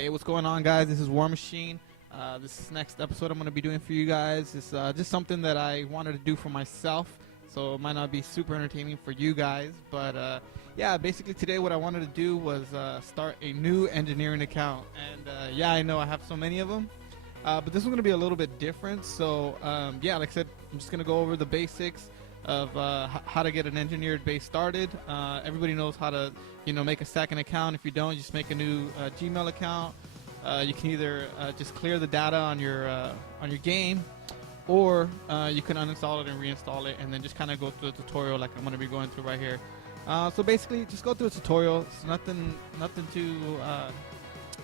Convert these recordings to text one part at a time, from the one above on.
Hey, what's going on, guys? This is War Machine. This next episode I'm going to be doing for you guys is just something that I wanted to do for myself, so it might not be super entertaining for you guys, but yeah, basically today what I wanted to do was start a new engineering account, and yeah, I know I have so many of them, but this one's going to be a little bit different, so yeah, like I said, I'm just going to go over the basics of how to get an engineered base started. Everybody knows how to, make a second account. If you don't, just make a new Gmail account. You can either just clear the data on your game, or you can uninstall it and reinstall it, and then just kind of go through the tutorial like I'm going to be going through right here. So basically, just go through a tutorial. It's nothing too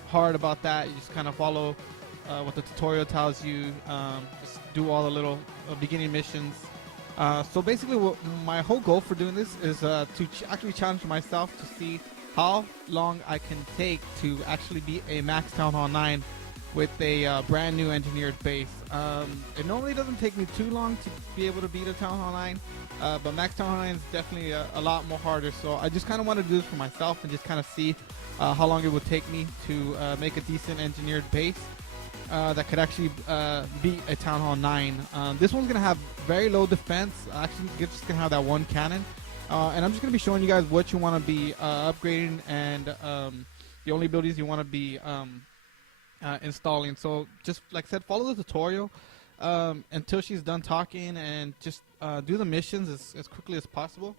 hard about that. You just kind of follow what the tutorial tells you. Just do all the little beginning missions. So basically, my whole goal for doing this is to actually challenge myself to see how long I can take to actually beat a Max Town Hall 9 with a brand new engineered base. It normally doesn't take me too long to be able to beat a Town Hall 9, but Max Town Hall 9 is definitely a lot more harder. So I just kind of want to do this for myself and just kind of see how long it would take me to make a decent engineered base that could actually beat a Town Hall 9. This one's going to have very low defense. Actually, it's just going to have that one cannon. And I'm just going to be showing you guys what you want to be upgrading and the only abilities you want to be installing. So just like I said, follow the tutorial until she's done talking, and just do the missions as quickly as possible.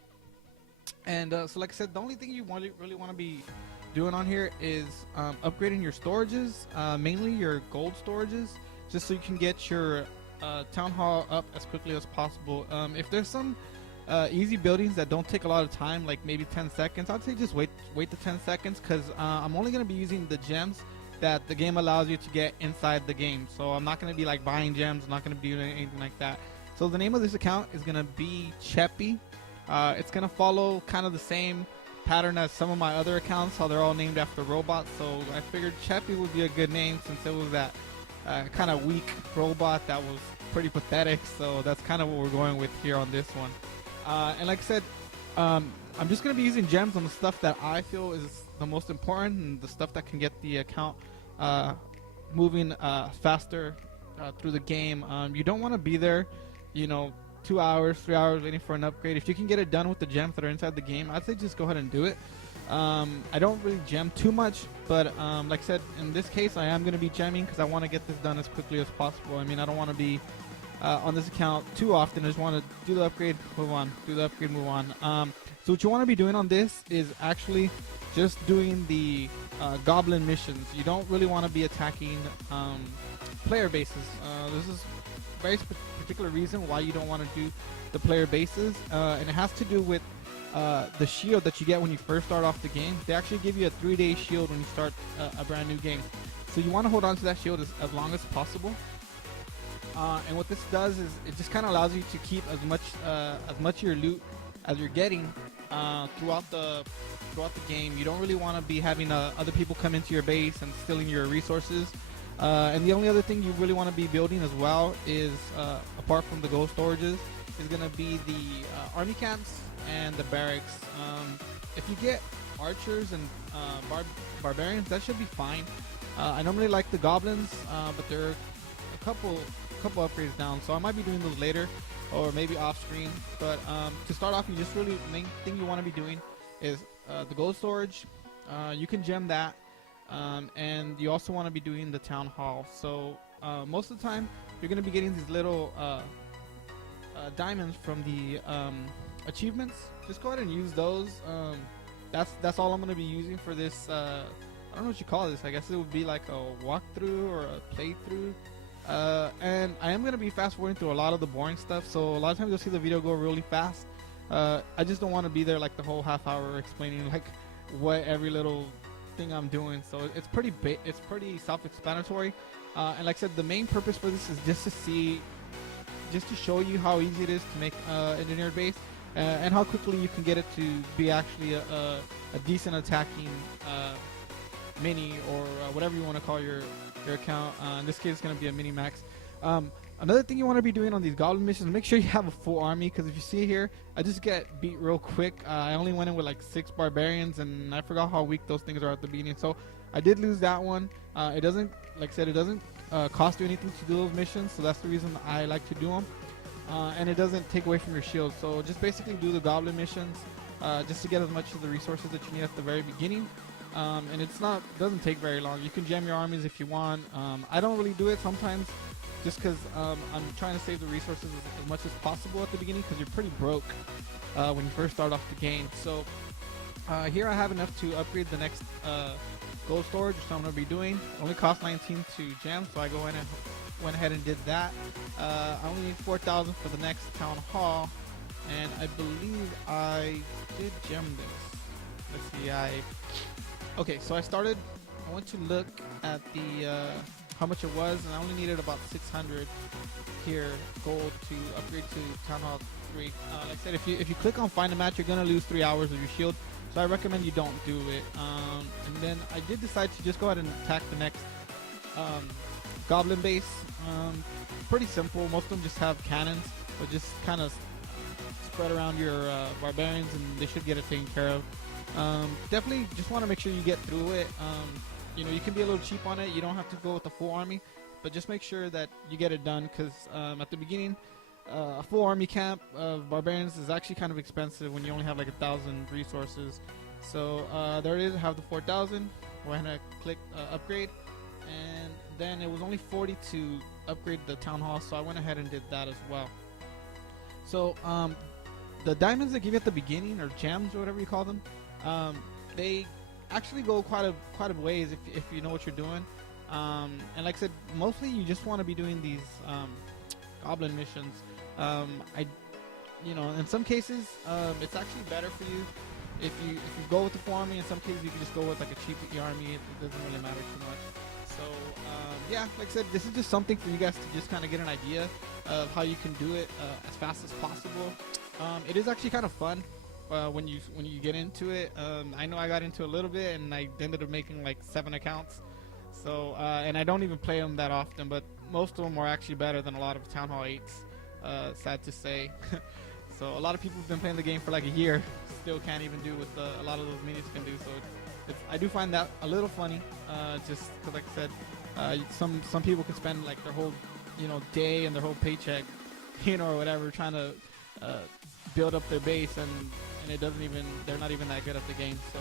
And so like I said, the only thing you really want to be doing on here is upgrading your storages, mainly your gold storages, just so you can get your town hall up as quickly as possible. If there's some easy buildings that don't take a lot of time, like maybe 10 seconds, I'd say just wait the 10 seconds, because I'm only going to be using the gems that the game allows you to get inside the game. So I'm not going to be like buying gems, I'm not going to be doing anything like that. So the name of this account is going to be Chappie. It's going to follow kind of the same pattern as some of my other accounts, how they're all named after robots. So I figured Chappie would be a good name, since it was that kind of weak robot that was pretty pathetic. So that's kind of what we're going with here on this one. And like I said, I'm just going to be using gems on the stuff that I feel is the most important, and the stuff that can get the account moving faster through the game. You don't want to be there, 2 hours, 3 hours waiting for an upgrade. If you can get it done with the gems that are inside the game, I'd say just go ahead and do it. I don't really gem too much, but like I said, in this case I am going to be gemming because I want to get this done as quickly as possible. I mean, I don't want to be on this account too often. I just want to do the upgrade, move on, do the upgrade, move on. So what you want to be doing on this is actually just doing the goblin missions. You don't really want to be attacking player bases. This is a very particular reason why you don't want to do the player bases, and it has to do with the shield that you get when you first start off the game. They actually give you a 3-day shield when you start a brand new game. So you want to hold on to that shield as long as possible. And what this does is it just kind of allows you to keep as much of your loot as you're getting throughout the game. You don't really want to be having other people come into your base and stealing your resources. And the only other thing you really want to be building as well is, apart from the gold storages, is going to be the army camps and the barracks. If you get archers and barbarians, that should be fine. I normally like the goblins, but there are a couple upgrades down, so I might be doing those later, or maybe off screen. But to start off, you just really, main thing you want to be doing is the gold storage. You can gem that. And you also want to be doing the town hall. So most of the time you're going to be getting these little diamonds from the achievements. Just go ahead and use those. That's all I'm going to be using for this. I don't know what you call this. I guess it would be like a walkthrough or a playthrough. And I am going to be fast forwarding through a lot of the boring stuff, so a lot of times you'll see the video go really fast. I just don't want to be there like the whole half hour explaining like what every little thing I'm doing. So it's pretty self-explanatory, and like I said, the main purpose for this is just to show you how easy it is to make engineered base, and how quickly you can get it to be actually a decent attacking mini, or whatever you want to call your account. In this case, it's going to be a mini max. Another thing you want to be doing on these goblin missions, make sure you have a full army, because if you see here, I just get beat real quick. I only went in with like 6 barbarians, and I forgot how weak those things are at the beginning. So I did lose that one. It doesn't, like I said, it doesn't cost you anything to do those missions, so that's the reason I like to do them. And it doesn't take away from your shield. So just basically do the goblin missions, just to get as much of the resources that you need at the very beginning. And doesn't take very long. You can jam your armies if you want. I don't really do it sometimes, just because I'm trying to save the resources as much as possible at the beginning, because you're pretty broke when you first start off the game. So here I have enough to upgrade the next gold storage, which I'm going to be doing. It only cost 19 to jam, so I went ahead and did that. I only need 4,000 for the next town hall, and I believe I did gem this. Let's see, okay, so I went to look at the how much it was, and I only needed about 600 here gold to upgrade to town hall 3. Like I said, if you click on find a match, you're gonna lose 3 hours of your shield, so I recommend you don't do it. And then I did decide to just go ahead and attack the next goblin base. Pretty simple. Most of them just have cannons, but just kind of spread around your barbarians, and they should get it taken care of. Definitely just want to make sure you get through it. You know, you can be a little cheap on it. You don't have to go with the full army, but just make sure that you get it done, because at the beginning, a full army camp of barbarians is actually kind of expensive when you only have like 1,000 resources. So there it is. I have the 4,000. Go ahead and click upgrade, and then it was only 40 to upgrade the town hall, so I went ahead and did that as well. So the diamonds they give you at the beginning, or gems or whatever you call them, they actually go quite a ways if you know what you're doing. And like I said, mostly you just want to be doing these goblin missions. You know, in some cases, it's actually better for you if you go with the full army. In some cases, you can just go with like a cheap army. It doesn't really matter too much. So yeah, like I said, this is just something for you guys to just kind of get an idea of how you can do it as fast as possible. It is actually kind of fun when you get into it. I know I got into a little bit, and I ended up making like 7 accounts. So and I don't even play them that often, but most of them are actually better than a lot of Town Hall 8s. Sad to say. So a lot of people have been playing the game for like a year, still can't even do what a lot of those minis can do. So I do find that a little funny, just because, like I said, some people can spend like their whole day and their whole paycheck, or whatever, trying to build up their base, and they're not even that good at the game. So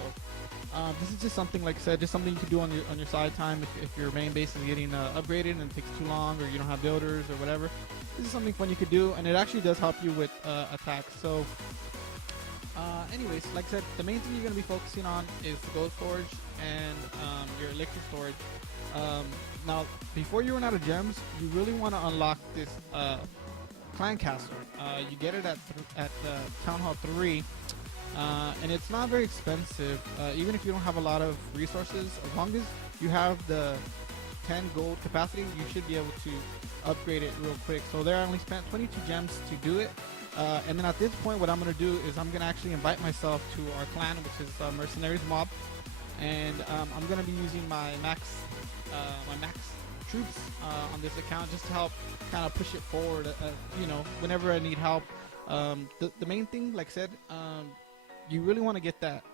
this is just something, like I said, just something you can do on your side time if your main base is getting upgraded and it takes too long, or you don't have builders or whatever. This is something fun you could do, and it actually does help you with attacks. So anyways, like I said, the main thing you're going to be focusing on is the gold storage and your elixir storage. Now, before you run out of gems, you really want to unlock this clan castle. You get it at Town Hall 3, and it's not very expensive. Even if you don't have a lot of resources, as long as you have the 10 gold capacity, you should be able to upgrade it real quick. So there I only spent 22 gems to do it. And then at this point, what I'm going to do is I'm going to actually invite myself to our clan, which is Mercenaries Mob. And I'm going to be using my max troops on this account, just to help kind of push it forward, whenever I need help. The main thing, like I said, you really want to get that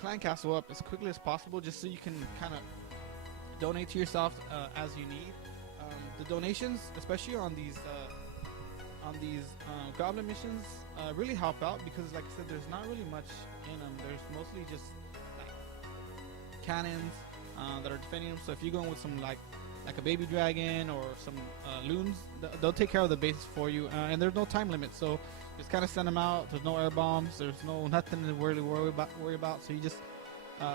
clan castle up as quickly as possible, just so you can kind of donate to yourself as you need. The donations, especially on these goblin missions, really help out, because, like I said, there's not really much in them. There's mostly just like cannons that are defending them. So if you go in with some like a baby dragon or some loons, they'll take care of the bases for you, and there's no time limit. So just kind of send them out. There's no air bombs. There's nothing to really worry about. So you just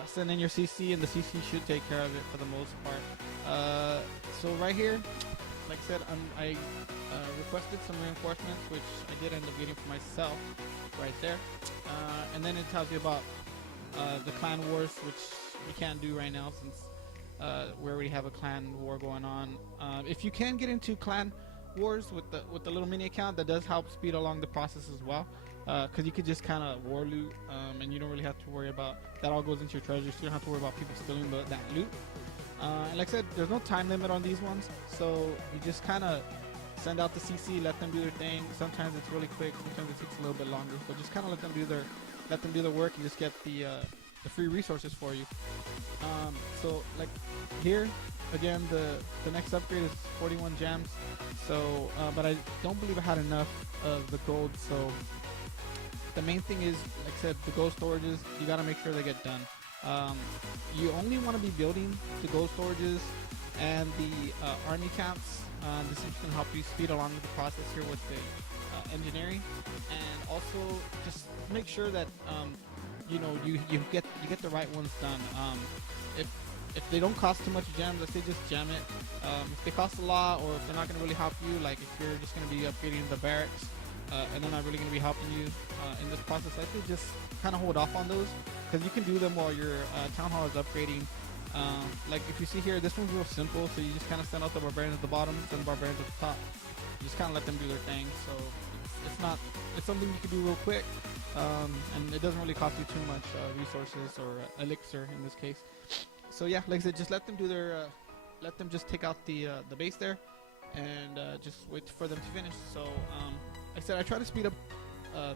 send in your CC, and the CC should take care of it for the most part. So right here, like I said, I requested some reinforcements, which I did end up getting for myself right there. And then it tells you about the clan wars, which we can't do right now since we already have a clan war going on. If you can get into clan wars with the little mini account, that does help speed along the process as well, because you could just kind of war loot, and you don't really have to worry about that. All goes into your treasure, so you don't have to worry about people stealing that loot. And like I said, there's no time limit on these ones, so you just kind of send out the CC, let them do their thing. Sometimes it's really quick, sometimes it takes a little bit longer, but just kind of let them do their work, and just get the the free resources for you. So like here again, the next upgrade is 41 gems. So but I don't believe I had enough of the gold. So the main thing is, like I said, the gold storages, you gotta make sure they get done. You only want to be building the gold storages and the army camps. This is going to help you speed along the process here with the engineering, and also just make sure that you know you get the right ones done. If they don't cost too much gems, I say just gem it. If they cost a lot, or if they're not going to really help you, like if you're just going to be upgrading the barracks and they're not really going to be helping you in this process, I say just kind of hold off on those, because you can do them while your town hall is upgrading. Like if you see here, this one's real simple, so you just kind of send out the barbarians at the bottom, send the barbarians at the top. You just kind of let them do their thing. So it's something you can do real quick, and it doesn't really cost you too much resources or elixir in this case. So yeah, like I said, just let them do their, let them just take out the base there, and just wait for them to finish. So like I said, I try to speed up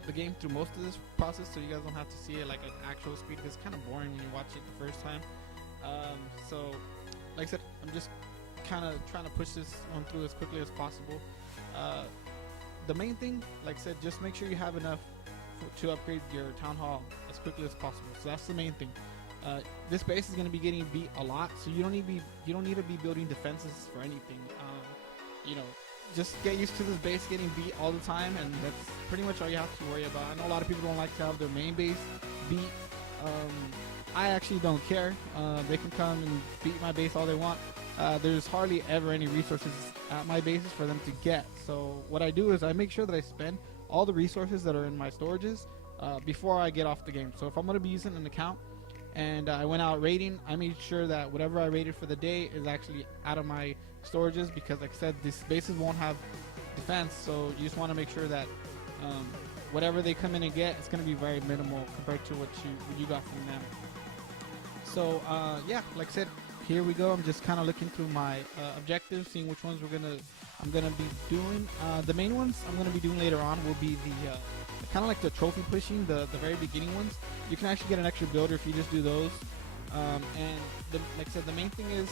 the game through most of this process, so you guys don't have to see it like an actual speed, because it's kind of boring when you watch it the first time. So like I said, I'm just kind of trying to push this one through as quickly as possible. The main thing, like I said, just make sure you have enough to upgrade your town hall as quickly as possible. So that's the main thing. This base is going to be getting beat a lot, so you don't need to be building defenses for anything. You know, just get used to this base getting beat all the time, and that's pretty much all you have to worry about. I know a lot of people don't like to have their main base beat. I actually don't care. They can come and beat my base all they want. There's hardly ever any resources at my bases for them to get. So what I do is I make sure that I spend all the resources that are in my storages before I get off the game. So if I'm going to be using an account and I went out raiding, I made sure that whatever I raided for the day is actually out of my storages, because like I said, these bases won't have defense, so you just want to make sure that whatever they come in and get, it's going to be very minimal compared to what you got from them. So yeah, like I said, here we go. I'm just kind of looking through my objectives, seeing which ones I'm gonna be doing. The main ones I'm gonna be doing later on will be the kind of like the trophy pushing, the very beginning ones. You can actually get an extra builder if you just do those. And like I said, the main thing is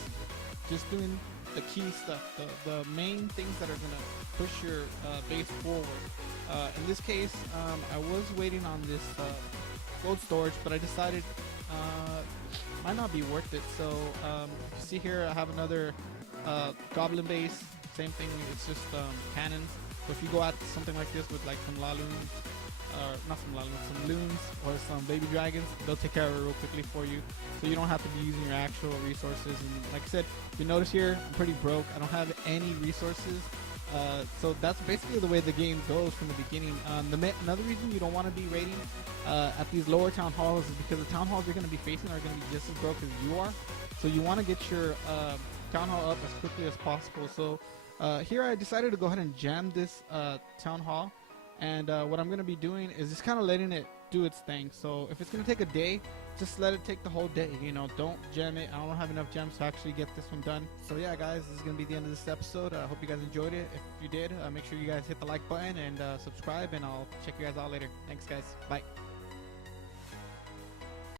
just doing the key stuff, the main things that are gonna push your base forward. In this case, I was waiting on this gold storage, but I decided might not be worth it. So you see here, I have another goblin base. Same thing, it's just cannons. So if you go at something like this with like some laloons, not some laloons, some loons or some baby dragons, they'll take care of it real quickly for you. So you don't have to be using your actual resources. And like I said, you notice here, I'm pretty broke. I don't have any resources. So that's basically the way the game goes from the beginning. Another reason you don't want to be raiding at these lower town halls is because the town halls you're going to be facing are going to be just as broke as you are. So you want to get your town hall up as quickly as possible. So here I decided to go ahead and jam this town hall, and what I'm going to be doing is just kind of letting it do its thing. So if it's going to take a day, just let it take the whole day, you know, don't jam it. I don't have enough gems to actually get this one done. So yeah guys, this is going to be the end of this episode. I hope you guys enjoyed it. If you did, make sure you guys hit the like button and subscribe, and I'll check you guys out later. Thanks guys, bye.